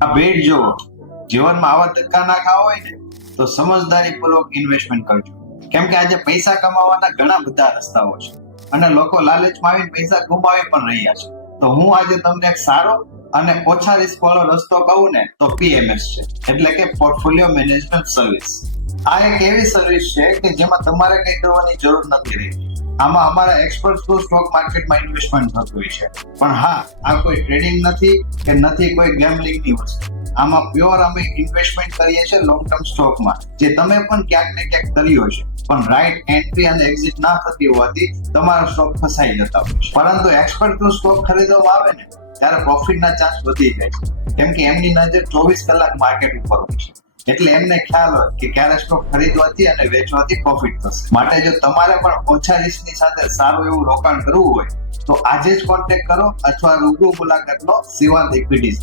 આ ભેટ જુઓ, જીવનમાં આવા ધક્કા ના ખાવા હોય ને તો સમજદારીપૂર્વક ઇન્વેસ્ટમેન્ટ કરજો. કેમ કે આજે પૈસા કમાવાના ઘણા બધા રસ્તાઓ છે અને લોકો લાલચમાં આવીને પૈસા ગુમાવી પણ રહ્યા છે. તો હું આજે તમને એક સારો અને ઓછા રિસ્ક વાળો રસ્તો કહું ને તો PMS છે, એટલે કે પોર્ટફોલિયો મેનેજમેન્ટ સર્વિસ. આ એક એવી સર્વિસ છે કે જેમાં તમારે કઈ કરવાની જરૂર નથી રહેતી. આમાં અમારા એક્સપર્ટ થ્રુ સ્ટોક માર્કેટમાં ઇન્વેસ્ટમેન્ટ થતું હોય છે. પણ હા, આ કોઈ ટ્રેડિંગ નથી કે નથી કોઈ ગેમ્બલિંગની વસ્તુ. આમાં પ્યોર અમે ઇન્વેસ્ટમેન્ટ કરીએ છીએ લોંગ ટર્મ સ્ટોકમાં, જે તમે પણ ક્યાંક ને ક્યાંક કર્યો છે. પણ રાઈટ એન્ટ્રી અને એક્ઝિટ ના થતી હોવાથી તમારા સ્ટોક ફસાઈ જતા હોય છે. પરંતુ એક્સપર્ટ થ્રુ સ્ટોક ખરીદવામાં આવે ને ત્યારે પ્રોફિટના ચાન્સ વધી જાય છે, કેમ કે એમની નજર 24 કલાક માર્કેટ ઉપર હોય છે. એટલે એમને ખ્યાલ હોય કે ક્યારે સ્ટોક ખરીદવાથી અને વેચવાથી પ્રોફિટ થશે. માટે જો તમારે પણ ઓછા રિસ્કની સાથે સારું એવું રોકાણ કરવું હોય તો આજે જ કોન્ટેક્ટ કરો અથવા રૂબરૂ મુલાકાત લો શિવાંત ઇક્વિટીઝ.